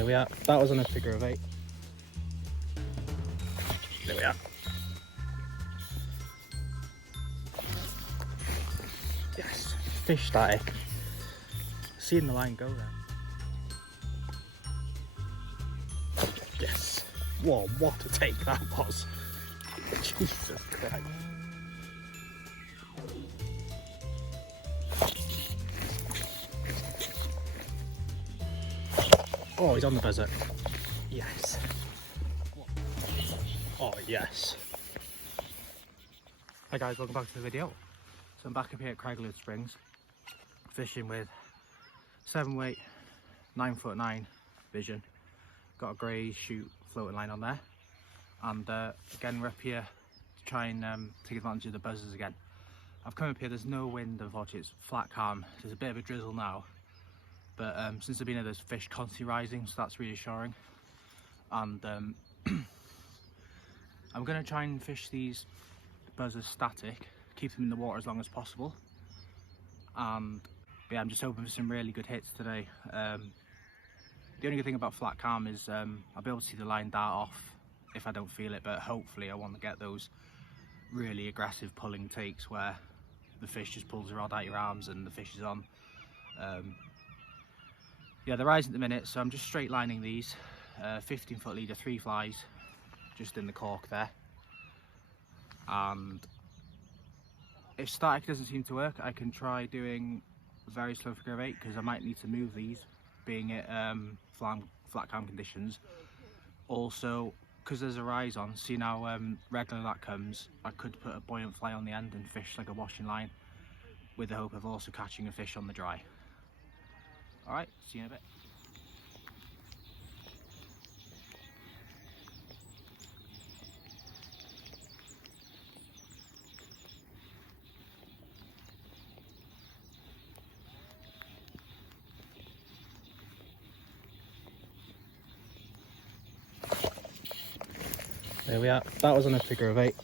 There we are. That was on a figure of 8. There we are. Yes, fish static. Seeing the line go there. Yes. Whoa, what a take that was. Jesus Christ. Oh, he's on the buzzer. Yes. Oh, yes. Hi guys, welcome back to the video. So I'm back up here at Graiglwyd Springs, fishing with 7 weight, 9'9" vision. Got a grey shoot floating line on there. And again, we're up here to try and take advantage of the buzzers again. I've come up here, there's no wind, unfortunately, it's flat calm. There's a bit of a drizzle now. But since I've been here, there's fish constantly rising, so that's reassuring. And I'm going to try and fish these buzzers static, keep them in the water as long as possible. And yeah, I'm just hoping for some really good hits today. The only good thing about flat calm is I'll be able to see the line dart off if I don't feel it, but hopefully I want to get those really aggressive pulling takes where the fish just pulls the rod out your arms and the fish is on. Yeah, they're rising at the minute, so I'm just straight lining these. 15-foot leader, 3 flies, just in the cork there. And if static doesn't seem to work, I can try doing very slow figure of 8, because I might need to move these, being it flat calm conditions. Also, because there's a rise on, see now regular that comes, I could put a buoyant fly on the end and fish like a washing line, with the hope of also catching a fish on the dry. Alright, see you in a bit. There we are. That was on a figure of 8.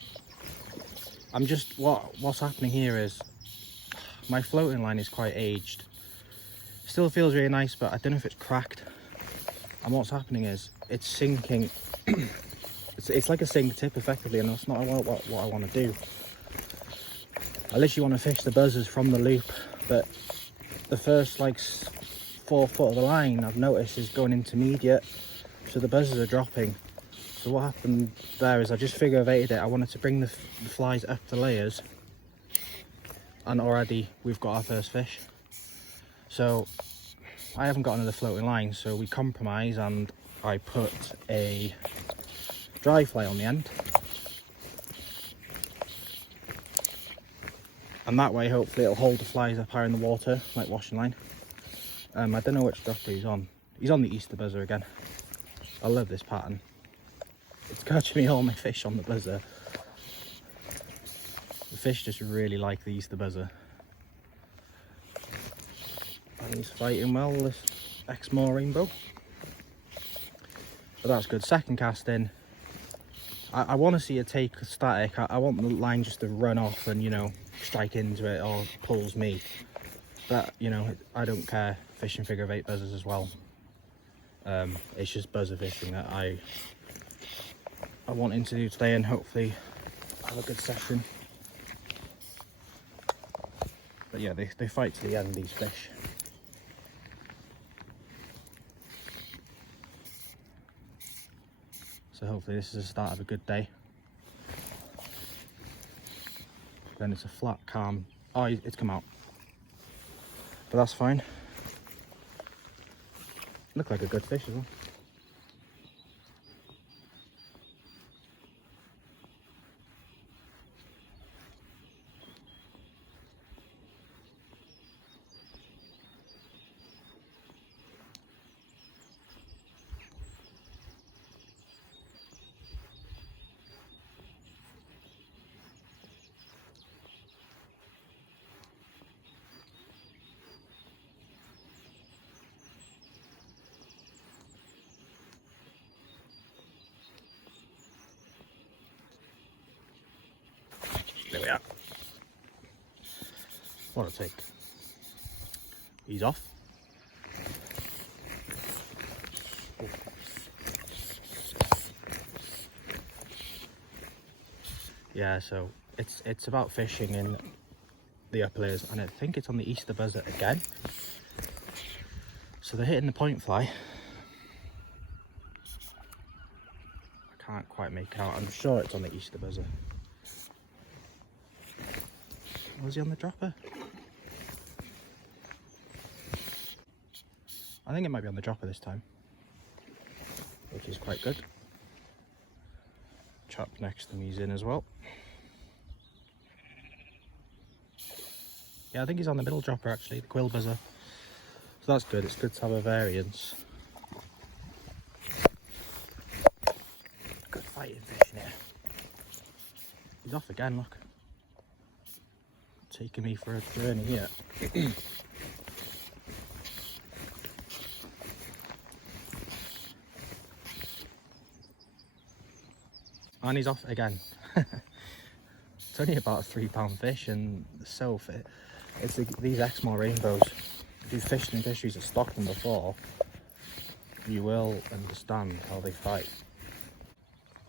I'm just, what's happening here is my floating line is quite aged. Still feels really nice, but I don't know if it's cracked. And what's happening is it's sinking. it's like a sink tip effectively, and that's not what I want to do. I literally want to fish the buzzers from the loop, but the first like 4 foot of the line I've noticed is going intermediate, so the buzzers are dropping. So what happened there is I just figure of 8'd it. I wanted to bring the flies up the layers, and already we've got our first fish. So I haven't got another floating line, so we compromise and I put a dry fly on the end. And that way hopefully it'll hold the flies up higher in the water, like washing line. I don't know which dropper he's on. He's on the Easter buzzer again. I love this pattern. It's catching me all my fish on the buzzer. The fish just really like the Easter buzzer. And he's fighting well, this Exmoor rainbow. But that's good. Second cast in. I want to see it take static. I want the line just to run off and, you know, strike into it or pulls me. But, you know, I don't care. Fishing figure of 8 buzzers as well. It's just buzzer fishing that I wanting to do today, and hopefully have a good session. But yeah, they fight to the end, these fish. So hopefully this is the start of a good day. Then it's a flat calm. Oh, it's come out. But that's fine. Look like a good fish as well. There we are. What a take. He's off. Yeah, so it's about fishing in the upper layers, and I think it's on the Easter buzzard again. So they're hitting the point fly. I can't quite make it out. I'm sure it's on the Easter buzzard. Was he on the dropper? I think it might be on the dropper this time, which is quite good. Chap next to me is in as well. Yeah, I think he's on the middle dropper actually, the quill buzzer. So that's good, it's good to have a variance. Good fighting fish in here. He's off again, look. Taking me for a journey here. And he's off again. It's only about a £3 fish and so fit. It's these Exmoor rainbows. If you've fished in fisheries that stocked them before, you will understand how they fight.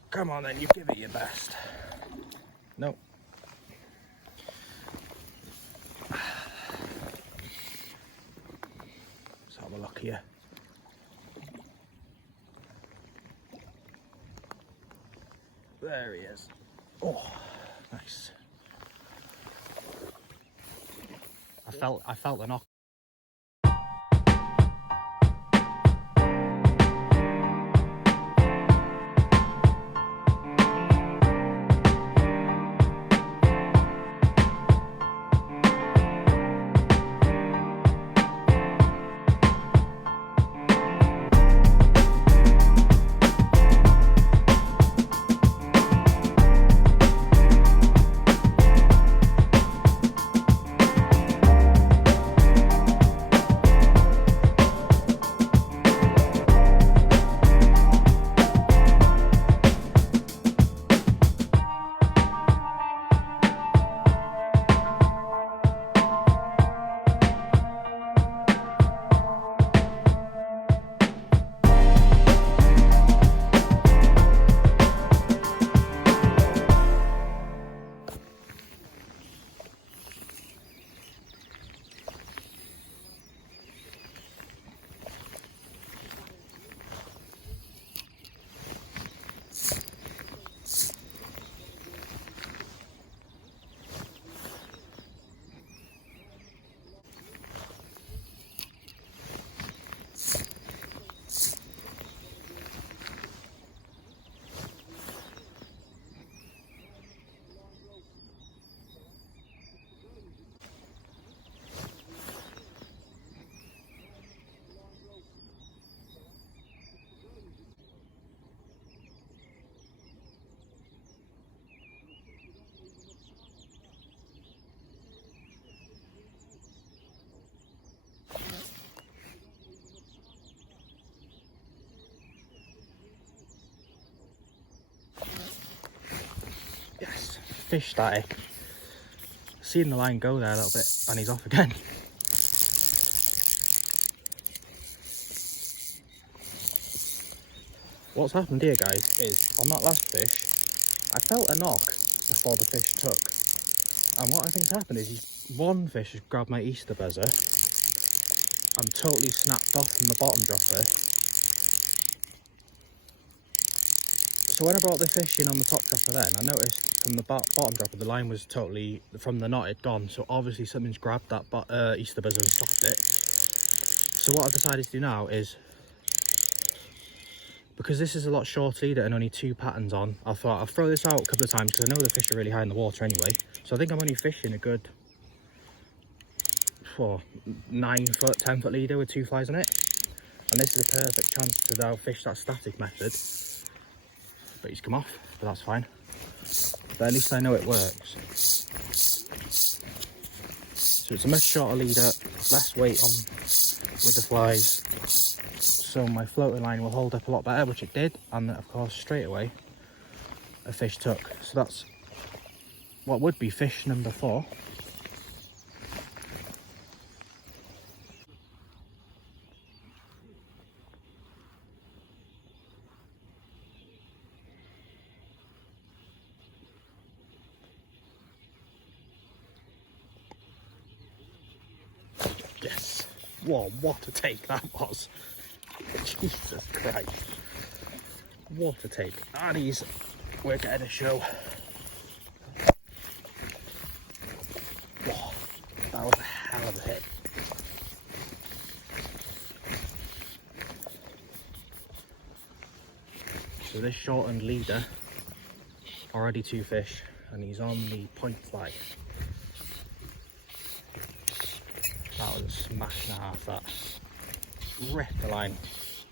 Come on then, you give it your best. No. Let's have a look here. There he is. Oh, nice. I felt the knock. Yes, fish static. Seen the line go there a little bit and he's off again. What's happened here, guys, is on that last fish, I felt a knock before the fish took. And what I think's happened is one fish has grabbed my Easter buzzer and totally snapped off from the bottom dropper. So when I brought the fish in on the top dropper then, I noticed from the bottom dropper the line was totally, from the knot, it gone. So obviously something's grabbed that Easter buzzer and stopped it. So what I've decided to do now is, because this is a lot shorter leader and only 2 patterns on, I thought I'll throw this out a couple of times because I know the fish are really high in the water anyway. So I think I'm only fishing a good 9 foot, 10 foot leader with 2 flies on it. And this is a perfect chance to now fish that static method. But he's come off, but that's fine. But at least I know it works. So it's a much shorter leader, less weight on with the flies. So my floating line will hold up a lot better, which it did. And of course, straight away, a fish took. So that's what would be fish number 4. Whoa, what a take that was. Jesus Christ. What a take. And we're getting a show. Whoa, that was a hell of a hit. So this shortened leader, already 2 fish, and he's on the point fly. That was a smash and a half, that. Ripped the line.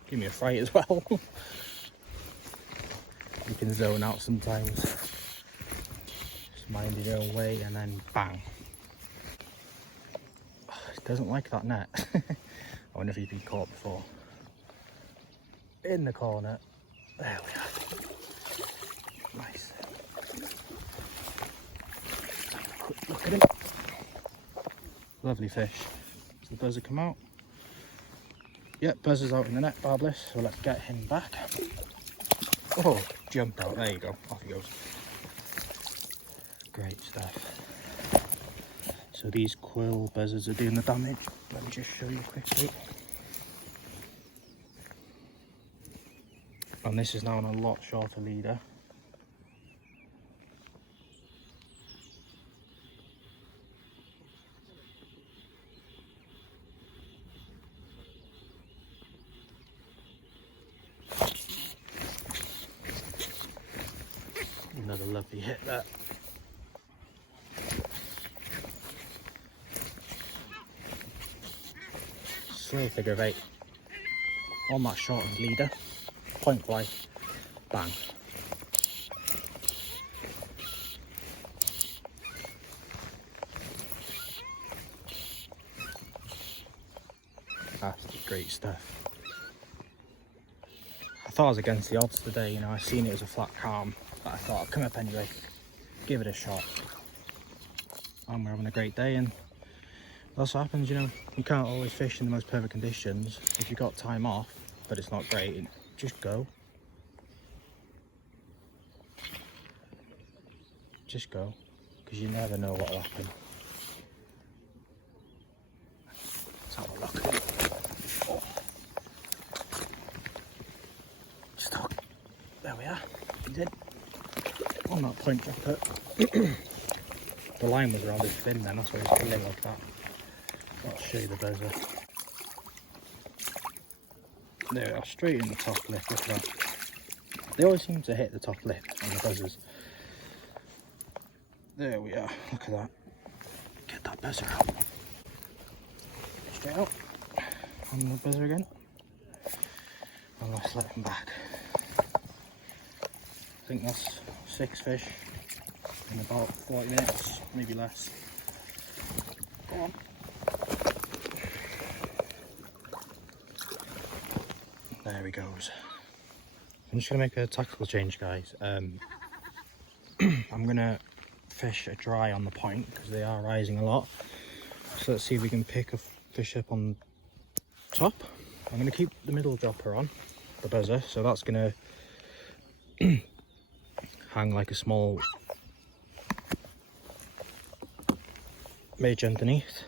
Give me a fright as well. You can zone out sometimes. Just mind your own way and then bang. Oh, it doesn't like that net. I wonder if he'd been caught before. In the corner. There we are. Nice. Quick look at him. Lovely fish. Does the buzzer come out? Yep, buzzer's out in the net, barbless, so let's get him back. Oh, jumped out, there you go, off he goes. Great stuff. So these quill buzzers are doing the damage. Let me just show you quickly. And this is now on a lot shorter leader. Another lovely hit there. Slow figure of 8 on that shortened leader. Point fly, bang. That's great stuff. I thought I was against the odds today, you know, I seen it as a flat calm, but I thought I'd come up anyway, give it a shot. And we're having a great day, and that's what happens, you know, you can't always fish in the most perfect conditions. If you've got time off, but it's not great, just go. Just go, because you never know what will happen. Let's have a look at it. Oh. Stuck. There we are. He's in. On that point dropper. The line was around his fin then, that's why he's pulling like that. I'll show you the buzzer. There we are, straight in the top lip, look at that. They always seem to hit the top lip on the buzzers. There we are, look at that. Get that buzzer out. Straight out. On the buzzer again. And let's let him back. I think that's 6 fish in about 40 minutes, maybe less. Go on. There he goes. I'm just going to make a tactical change, guys. I'm going to fish a dry on the point because they are rising a lot. So let's see if we can pick a fish up on top. I'm going to keep the middle dropper on, the buzzer, so that's going to hang like a small midge underneath.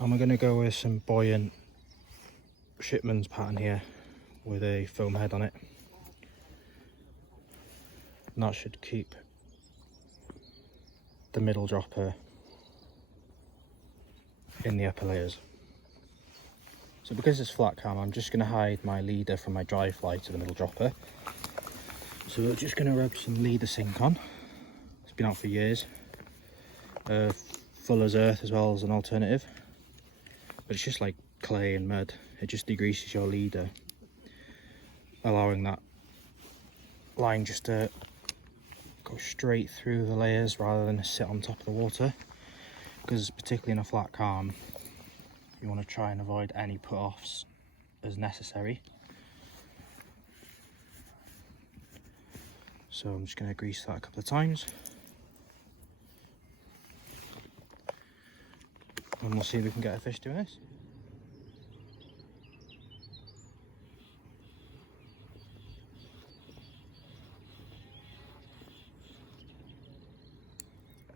And we're going to go with some buoyant shipman's pattern here with a foam head on it. And that should keep the middle dropper in the upper layers. So because it's flat cam, I'm just going to hide my leader from my dry fly to the middle dropper. So we're just going to rub some leader sink on. It's been out for years. Fuller's Earth as well as an alternative. But it's just like clay and mud. It just degreases your leader, allowing that line just to go straight through the layers rather than sit on top of the water. Because particularly in a flat calm, you want to try and avoid any put-offs as necessary. So I'm just going to grease that a couple of times. And we'll see if we can get a fish doing this.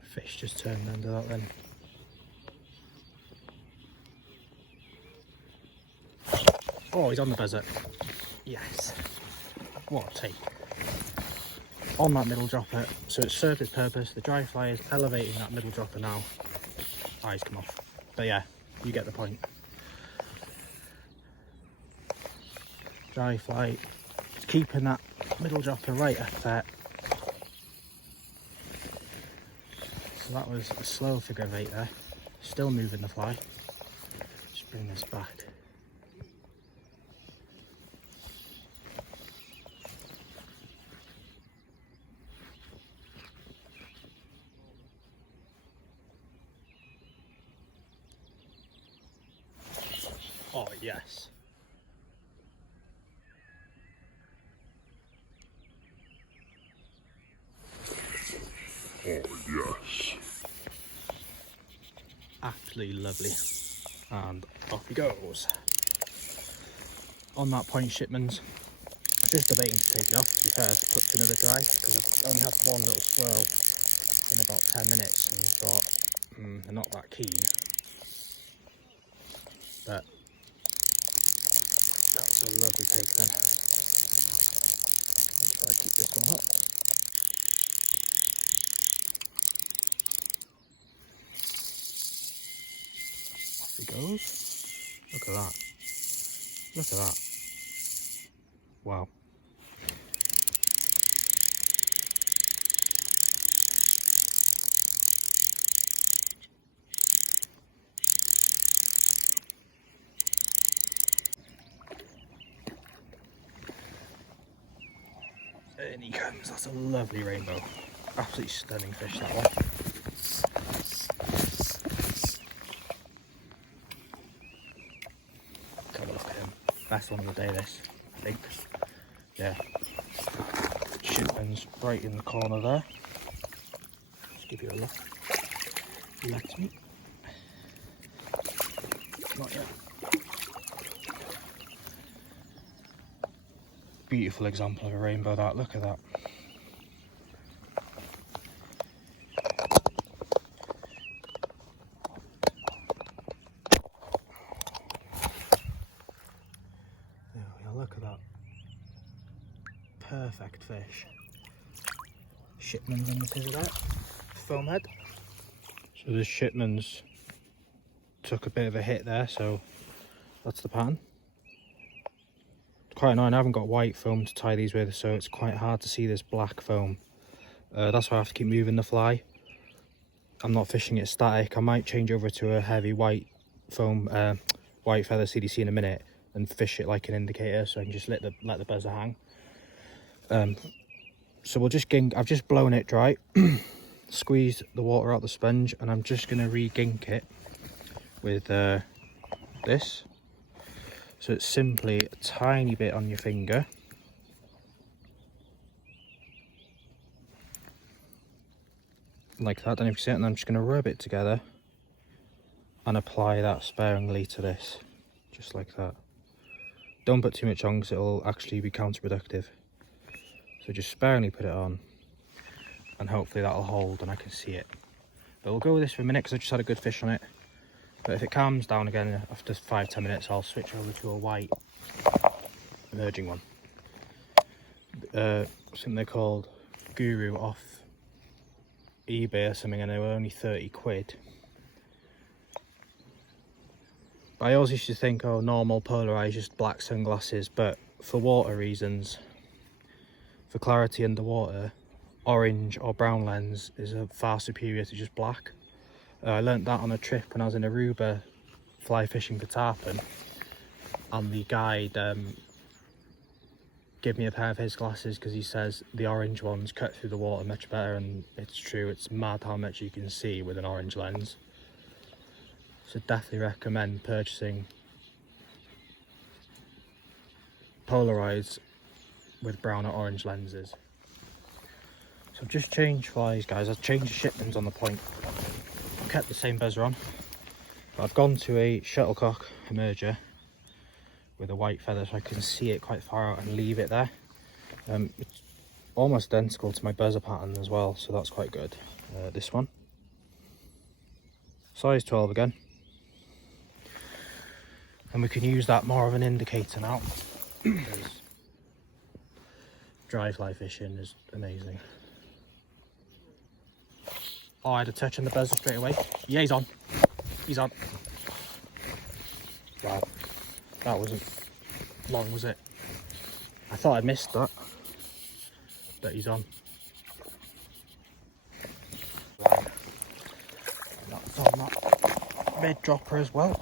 Fish just turned under that then. Oh, he's on the buzzer. Yes. What a take. On that middle dropper, so it's served its purpose. The dry fly is elevating that middle dropper now. Eyes come off. But yeah, you get the point. Dry fly is keeping that middle dropper right up there. So that was a slow figure of 8 there. Still moving the fly. Just bring this back. Oh yes. Oh yes. Absolutely lovely. And off he goes. On that point, shipments. Just debating to take it off, to be fair, to put to another dry, because I've only had one little swirl in about 10 minutes and thought, they're not that keen. But that was a lovely take then. Let's try to keep this one up. Off he goes. Look at that. Look at that. Wow. And he comes. That's a lovely rainbow. Absolutely stunning fish, that one. Come look at him. Best one of the day, this, I think. Yeah. Shipman's right in the corner there. Just give you a look. Let me. Not yet. Beautiful example of a rainbow, that. Look at that. There we go, look at that. Perfect fish. Shipman's in the fizz of that. Foam head. So this shipman's took a bit of a hit there, so that's the pattern. Quite annoying, I haven't got white foam to tie these with, so it's quite hard to see this black foam. That's why I have to keep moving the fly. I'm not fishing it static. I might change over to a heavy white foam, white feather CDC in a minute and fish it like an indicator, so I can just let the buzzer hang. So we'll just gink. I've just blown it dry, squeezed the water out the sponge, and I'm just going to re-gink it with this. So it's simply a tiny bit on your finger. Like that, don't know if you see it, and I'm just going to rub it together and apply that sparingly to this. Just like that. Don't put too much on because it'll actually be counterproductive. So just sparingly put it on and hopefully that'll hold and I can see it. But we'll go with this for a minute because I just had a good fish on it. But if it calms down again after 5-10 minutes, I'll switch over to a white emerging one. I think they're called Guru off eBay or something, and they were only 30 quid. But I always used to think, oh, normal polarized, just black sunglasses, but for water reasons, for clarity underwater, orange or brown lens is far superior to just black. I learnt that on a trip when I was in Aruba fly fishing for tarpon, and the guide gave me a pair of his glasses because he says the orange ones cut through the water much better, and it's true. It's mad how much you can see with an orange lens. So definitely recommend purchasing polarized with brown or orange lenses. So I've just changed flies, guys. I've changed the shipments on the point. I've kept the same buzzer on, but I've gone to a shuttlecock emerger with a white feather so I can see it quite far out and leave it there. It's almost identical to my buzzer pattern as well, so that's quite good. This one, size 12 again. and we can use that more of an indicator now. Because dry fly fishing is amazing. Oh, I had a touch on the buzzer straight away. Yeah, he's on. He's on. Wow, that wasn't long, was it? I thought I missed that, but he's on. And that's on that mid dropper as well.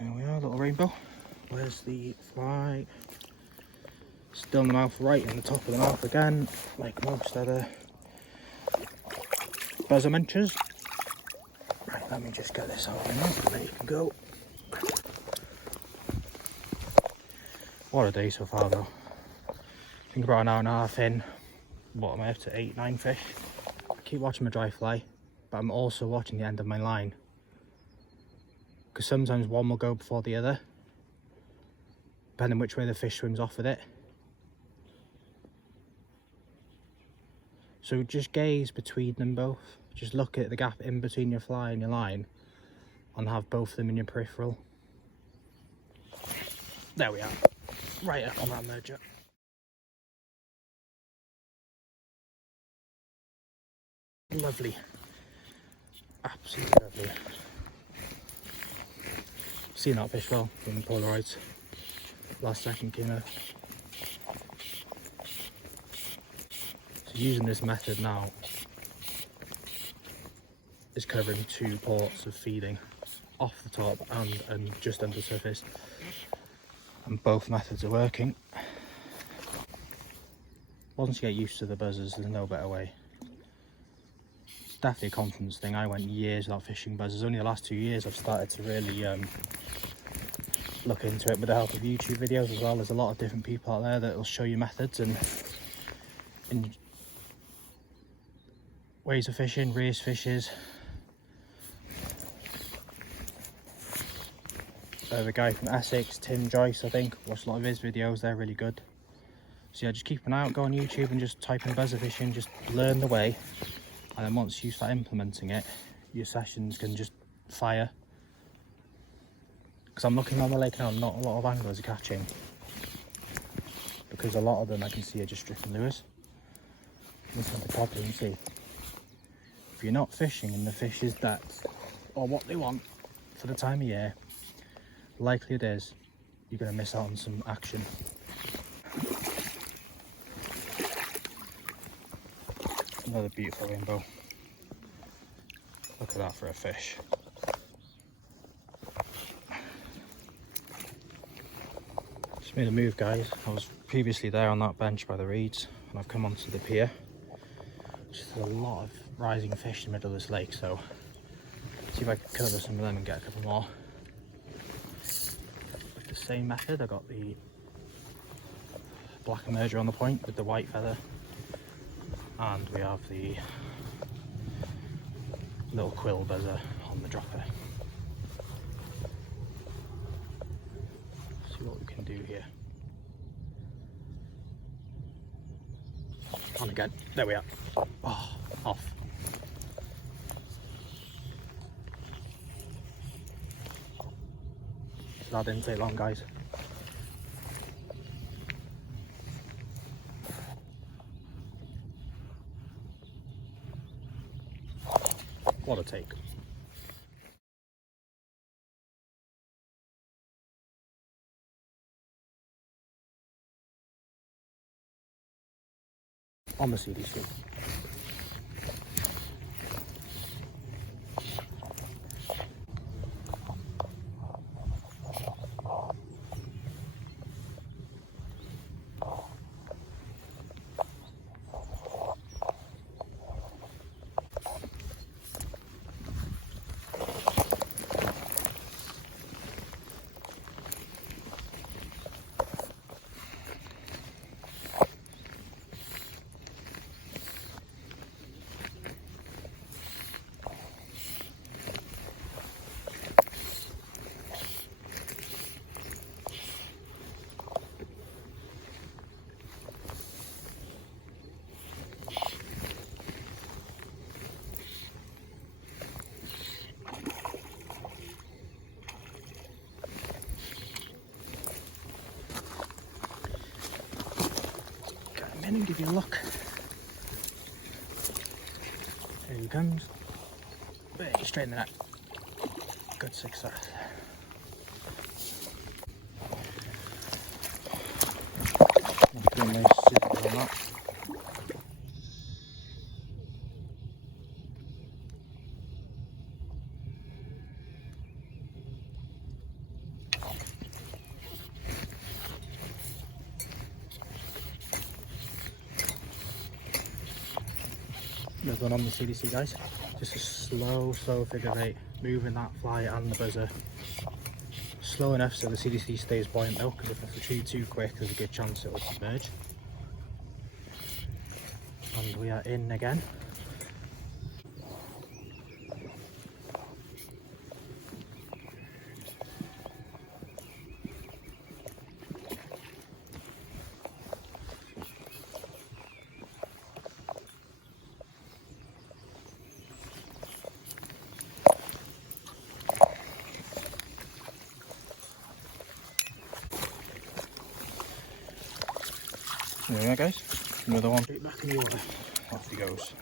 There we are, little rainbow. Where's the fly? Still in the mouth, right in the top of the mouth again, like most other buzzer munchers. Right, let me just get this out now, and then you can go. What a day so far though. I think about an hour and a half in. What am I up to? 8, 9 fish. I keep watching my dry fly, but I'm also watching the end of my line. Because sometimes one will go before the other, depending which way the fish swims off with it. So just gaze between them both. Just look at the gap in between your fly and your line and have both of them in your peripheral. There we are. Right up on that merger. Lovely. Absolutely lovely. Seen that fish well from the Polaroids. Last second came out. So using this method now is covering 2 ports of feeding off the top and just under the surface. And both methods are working. Once you get used to the buzzers, there's no better way. It's definitely a confidence thing. I went years without fishing buzzers. Only the last 2 years I've started to really look into it with the help of YouTube videos as well. There's a lot of different people out there that will show you methods and ways of fishing, race fishes. The guy from Essex, Tim Joyce, I think, watched a lot of his videos. They're really good. So yeah, just keep an eye out, go on YouTube and just type in buzzer fishing, just learn the way, and then once you start implementing it, your sessions can just fire. Because I'm looking on the lake now, not a lot of anglers are catching, because a lot of them I can see are just stripping lures. This is the problem, see. If you're not fishing in the fish's depth or what they want for the time of year, likely it is you're going to miss out on some action. Another beautiful rainbow. Look at that for a fish. Just made a move, guys. I was previously there on that bench by the reeds and I've come onto the pier. Just a lot of rising fish in the middle of this lake, so see if I can cover some of them and get a couple more. With the same method, I got the black emerger on the point with the white feather, and we have the little quill buzzer on the dropper. See what we can do here. On again. There we are. Oh, off. That didn't take long, guys. What a take. On the CDC. in and give you a look. Here he comes. Hey, straight in the net. Good success. That's a nice super on that. Another one on the CDC, guys. Just a slow figure eight, moving that fly and the buzzer. Slow enough so the CDC stays buoyant though, because if I retrieve too quick, there's a good chance it will submerge. And we are in again. There we go, guys. Another one. Straight back in the water. Off he goes.